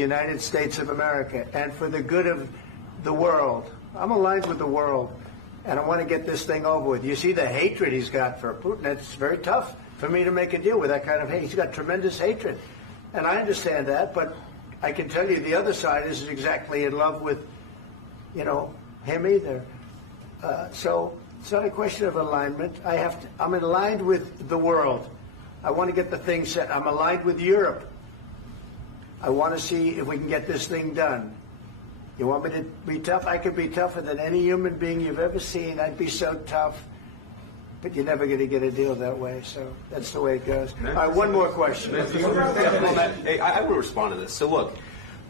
United States of America and for the good of the world. I'm aligned with the world, and I want to get this thing over with. You see the hatred he's got for Putin. It's very tough for me to make a deal with that kind of hate. He's got tremendous hatred, and I understand that, but I can tell you the other side isn't exactly in love with, him either. So it's not a question of alignment. I'm aligned with the world. I want to get the thing set. I'm aligned with Europe. I want to see if we can get this thing done. You want me to be tough? I could be tougher than any human being you've ever seen. I'd be so tough. But you're never going to get a deal that way. So that's the way it goes. All right, one more question. Hey, I will respond to this. So look,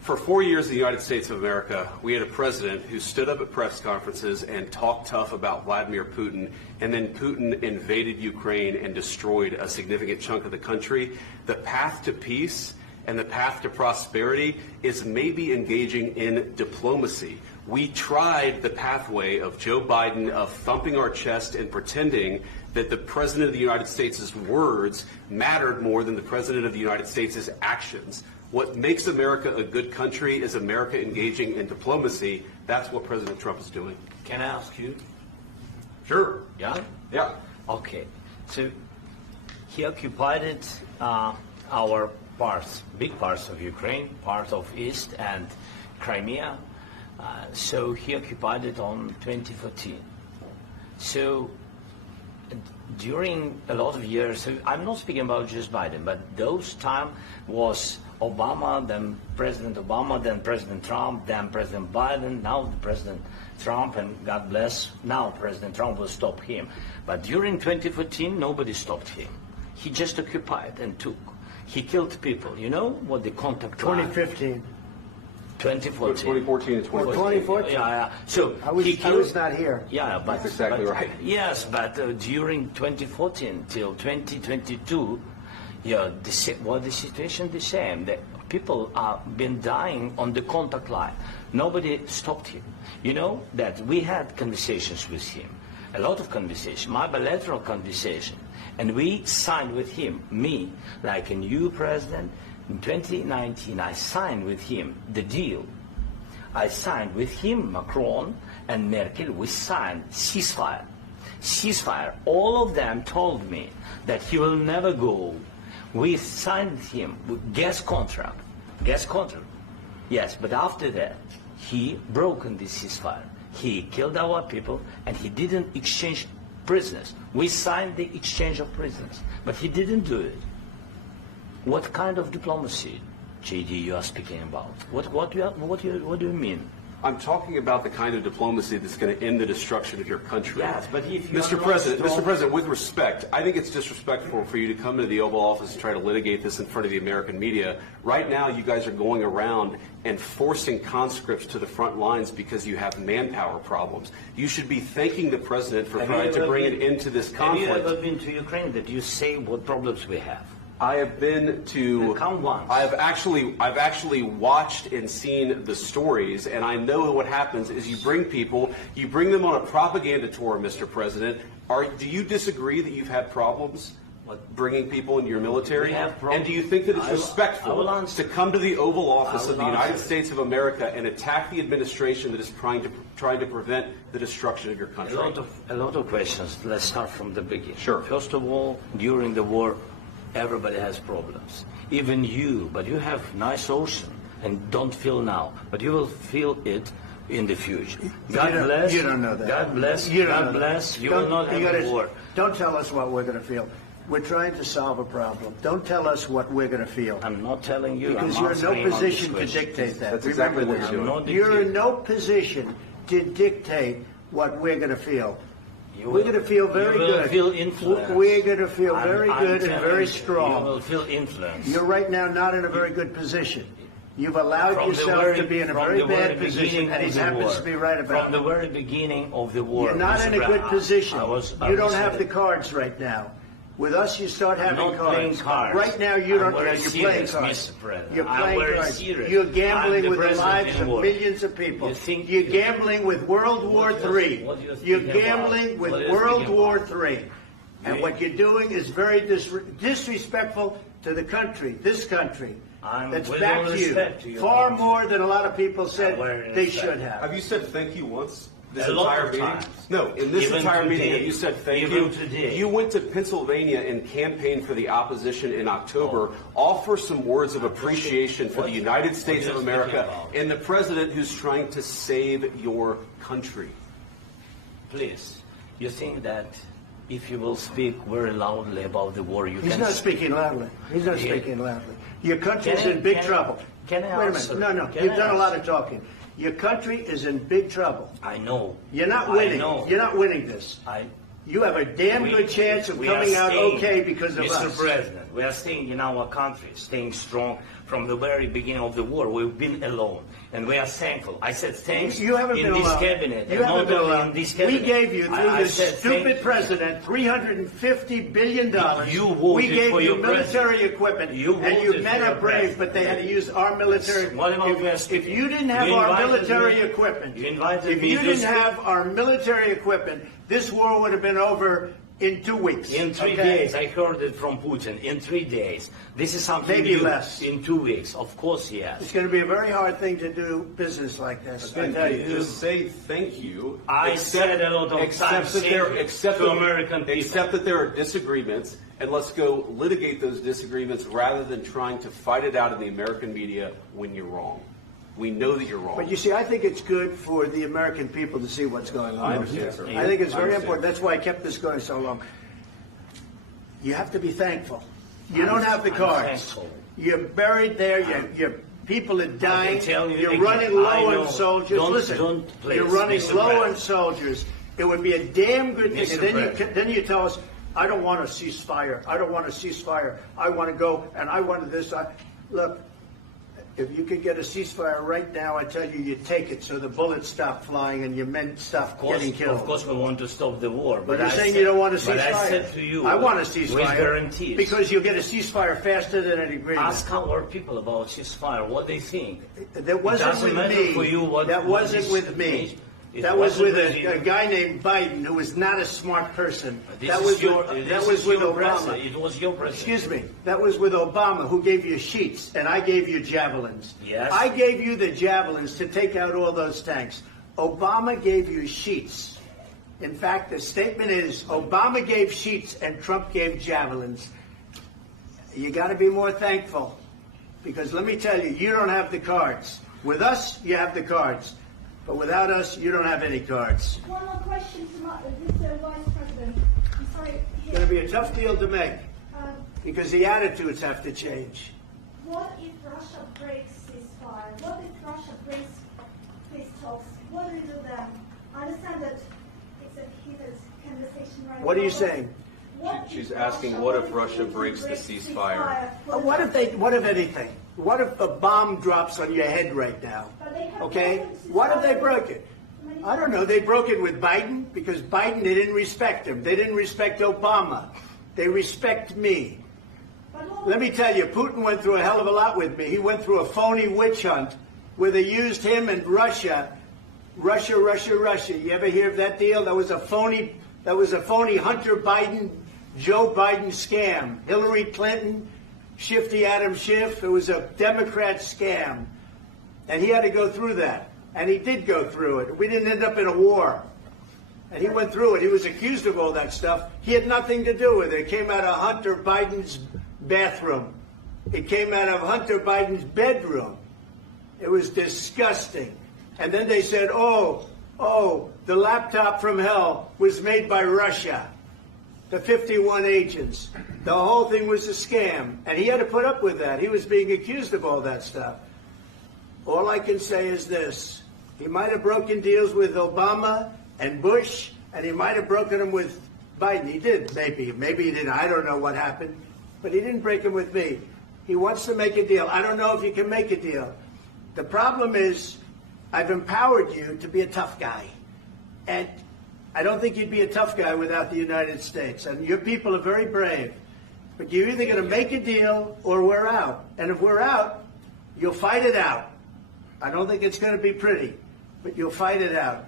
for 4 years in the United States of America, we had a president who stood up at press conferences and talked tough about Vladimir Putin, and then Putin invaded Ukraine and destroyed a significant chunk of the country. The path to peace and the path to prosperity is maybe engaging in diplomacy. We tried the pathway of Joe Biden of thumping our chest and pretending that the President of the United States' words mattered more than the President of the United States' actions. What makes America a good country is America engaging in diplomacy. That's what President Trump is doing. Can I ask you? Sure. Yeah? Yeah. Okay. So he occupied our parts, big parts of Ukraine, part of East and Crimea. So he occupied it on 2014. So during a lot of years, so I'm not speaking about just Biden, but those time was Obama, then President Obama, then President Trump, then President Biden, now President Trump, and God bless, now President Trump will stop him. But during 2014, nobody stopped him. He just occupied and took. He killed people. You know what the contact 2015. 2014. 2014 and 2014. 2014. Yeah. So I was not here. Yeah, but that's exactly right. Yes, but during 2014 till 2022, yeah, the situation the same. The people are been dying on the contact line. Nobody stopped him. You know that we had conversations with him, a lot of conversation, my bilateral conversation, and we signed with him, me, like a new president. In 2019, I signed with him the deal. I signed with him, Macron and Merkel, we signed ceasefire. Ceasefire. All of them told me that he will never go. We signed with him with gas contract. Gas contract. Yes, but after that, he broken the ceasefire. He killed our people and he didn't exchange prisoners. We signed the exchange of prisoners, but he didn't do it. What kind of diplomacy, JD, you are speaking about? What do you mean? I'm talking about the kind of diplomacy that's going to end the destruction of your country. Yes, but if you Mr. President, with respect, I think it's disrespectful for you to come into the Oval Office and try to litigate this in front of the American media. Right now, you guys are going around and forcing conscripts to the front lines because you have manpower problems. You should be thanking the President for trying to bring an end to this conflict. Have you ever been to Ukraine that you say what problems we have? I have been to. Come once. I've actually watched and seen the stories, and I know what happens is you bring them on a propaganda tour, Mr. President. Do you disagree that you've had problems bringing people into your military? And do you think that it's respectful to come to the Oval Office of the United States of America and attack the administration that is trying to prevent the destruction of your country? A lot of questions. Let's start from the beginning. Sure. First of all, during the war, everybody has problems. Even you, but you have nice ocean and don't feel now, but you will feel it in the future. God bless. You don't know that. God bless. God bless. You will not have a war. Don't tell us what we're going to feel. We're trying to solve a problem. Don't tell us what we're going to feel. I'm not telling you. Because you're in no position to dictate that. That's exactly what you're doing. You're in no position to dictate what we're going to feel. We're going to feel very good. Feel influence. We're going to feel very good and very strong. You will feel influence. You're right now not in a very good position. You've allowed yourself to be in a very bad position, and he happens to be right about it. From the very beginning of the war. You're not in a good position. You don't have the cards right now. With us, you start having cards. Right now, you don't. You're playing cards. You're playing cards. You're gambling with the lives of millions of people. You're gambling with World War III. You're gambling with World War III. And what you're doing is very disrespectful to the country, this country, that's with back all to you respect to your far country. more than a lot of people said Very they respect. should have. Have you said thank you once? This A lot entire of meeting? times. No, in this Even entire meeting, today. have you said thank Even you? today. You went to Pennsylvania and campaigned for the opposition in October. Offer some words of appreciation for the United States of What are you America speaking about? and the president who's trying to save your country. Please, you think that if you will speak very loudly about the war, you He's can... not speaking loudly. He's not Yeah. speaking loudly. Your country is Can I- in big can I- trouble. can I Wait a answer? minute. No, Can you've I done a lot answer? of talking. Your country is in big trouble. I know. You're not I winning. know. You're not winning this. You have a damn good chance of we coming are out staying, okay because of Mr. us. President, we are staying in our country, staying strong from the very beginning of the war. We've been alone, and we are thankful. I said thanks You haven't in been this alone. cabinet. You and haven't not been only alone. in this We cabinet. gave you, through I this said stupid thank- president, $350 billion. You voted we gave for you your military president. equipment, You and you voted men for are your brave, but they had to use our military. What about we are If speaking? you didn't have You our invited military me- equipment, you invited if me you to didn't speak. have our military equipment, this war would have been over in 2 weeks. In 3 okay? days, I heard it from Putin. In 3 days, this is something Maybe new. less. In 2 weeks, of course, yes. It's going to be a very hard thing to do business like this. I tell you. Just say thank you. I said a lot of except times that there, thank you except to that- American people. Except that there are disagreements, and let's go litigate those disagreements rather than trying to fight it out in the American media when you're wrong. We know that you're wrong. But you see, I think it's good for the American people to see what's going on. I understand, sir. I think it's I very understand. important. That's why I kept this going so long. You have to be thankful. You don't have the I'm cards. thankful. You're buried there. Your people are dying. tell you You're again, running I low know. on soldiers. Don't- Listen, don't, please, you're running Mr. low on President. soldiers. It would be a damn good thing. Mr. And then President. then you tell us, I don't want a ceasefire. I don't want a ceasefire. I want to go, and I want this. Look, if you could get a ceasefire right now, I tell you, you take it so the bullets stop flying and your men stop getting killed. Of course, we want to stop the war. But you're I saying said- you don't want a ceasefire. But I said to you, I want a with ceasefire. guarantees. Because you'll get a ceasefire faster than an agreement. Ask our people about ceasefire, what they think. That wasn't doesn't with matter me. for you what- that what wasn't is- with me. It That was wasn't with with you. a guy named Biden who was not a smart person. This That is was your, with, this that was is with your Obama. president. It was your president. Excuse me. That was with Obama, who gave you sheets, and I gave you javelins. Yes. I gave you the javelins to take out all those tanks. Obama gave you sheets. In fact, the statement is Obama gave sheets and Trump gave javelins. You got to be more thankful, because let me tell you, you don't have the cards. With us, you have the cards. But without us, you don't have any cards. One more question to Mr. Vice President. I'm sorry. It's going to be a tough deal to make, Um, because the attitudes have to change. what if Russia breaks ceasefire? What if Russia breaks peace talks? What do we do then? I understand that it's a heated conversation right now. What are you but saying? what She's if asking, Russia- what if if Russia Putin breaks the ceasefire? What if anything? What if a bomb drops on your head right now? But they have Okay? broken ceasefire. What if they broke it? I don't know. They broke it with Biden, because Biden, they didn't respect him. They didn't respect Obama. They respect me. But what- Let me tell you, Putin went through a hell of a lot with me. He went through a phony witch hunt where they used him and Russia. Russia. You ever hear of that deal? That was a phony Hunter Biden, Joe Biden scam. Hillary Clinton, Shifty Adam Schiff. It was a Democrat scam. And he had to go through that. And he did go through it. We didn't end up in a war. And he went through it. He was accused of all that stuff. He had nothing to do with it. It came out of Hunter Biden's bathroom. It came out of Hunter Biden's bedroom. It was disgusting. And then they said, oh, the laptop from hell was made by Russia. The 51 agents. The whole thing was a scam. And he had to put up with that. He was being accused of all that stuff. All I can say is this. He might have broken deals with Obama and Bush, and he might have broken them with Biden. He did, maybe. Maybe he didn't. I don't know what happened. But he didn't break them with me. He wants to make a deal. I don't know if you can make a deal. The problem is I've empowered you to be a tough guy. And I don't think you'd be a tough guy without the United States. And your people are very brave. But you're either going to make a deal or we're out. And if we're out, you'll fight it out. I don't think it's going to be pretty, but you'll fight it out.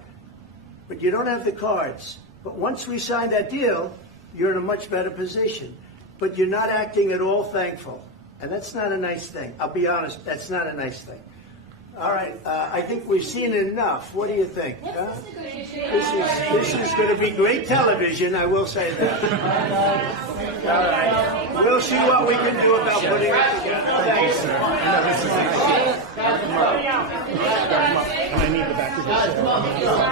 But you don't have the cards. But once we sign that deal, you're in a much better position. But you're not acting at all thankful. And that's not a nice thing. I'll be honest, that's not a nice thing. All right, I think we've seen enough. What do you think? Huh? This is going to be great television, I will say that. All right. We'll see what we can do about putting it together. Thank you, sir. I need the back of this.